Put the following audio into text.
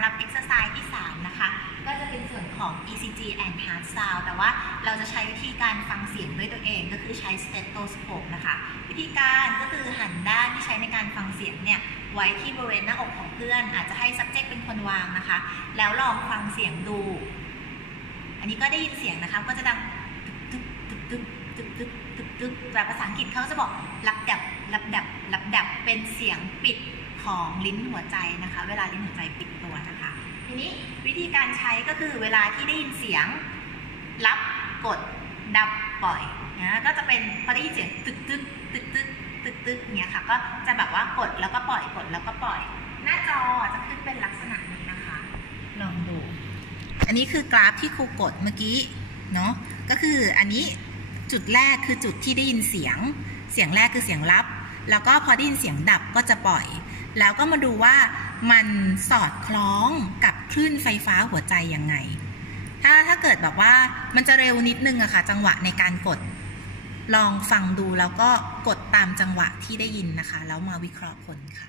ำหรับ exercise ที่ 3 นะคะก็จะเป็นส่วนของ ECG and heart sound แต่ว่าเราจะใช้วิธีการฟังเสียงด้วยตัวเองก็คือใช้ stethoscope นะคะวิธีการก็คือหันด้านที่ใช้ในการฟังเสียงเนี่ยไว้ที่บริเวณหน้าอกของเพื่อนอาจจะให้ subject เป็นคนวางนะคะแล้วลองฟังเสียงดูอันนี้ก็ได้ยินเสียงนะคะก็จะดังตึ๊บตึ๊บตึ๊บตึ๊บตึ๊บตึ๊บตึ๊บแบบภาษาอังกฤษเขาจะบอกลับดับลับดับลับดับเป็นเสียงปิดของลิ้นหัวใจนะคะเวลาลิ้นหัวใจปิดตัวนะคะทีนี้วิธีการใช้ก็คือเวลาที่ได้ยินเสียงรับกดดับปล่อยนะก็จะเป็นพอได้ยินเสียงตึ๊กตึ๊กตึ๊กตึ๊กตึ๊กตึ๊กเนี่ยค่ะก็จะแบบว่ากดแล้วก็ปล่อยกดแล้วก็ปล่อยหน้าจอจะขึ้นเป็นลักษณะนี้นะคะลองดูอันนี้คือกราฟที่ครูกดเมื่อกี้เนาะก็คืออันนี้จุดแรกคือจุดที่ได้ยินเสียงแรกคือเสียงรับแล้วก็พอได้ยินเสียงดับก็จะปล่อยแล้วก็มาดูว่ามันสอดคล้องกับคลื่นไฟฟ้าหัวใจยังไงถ้าเกิดแบบว่ามันจะเร็วนิดนึงอะค่ะจังหวะในการกดลองฟังดูแล้วก็กดตามจังหวะที่ได้ยินนะคะแล้วมาวิเคราะห์ผลค่ะ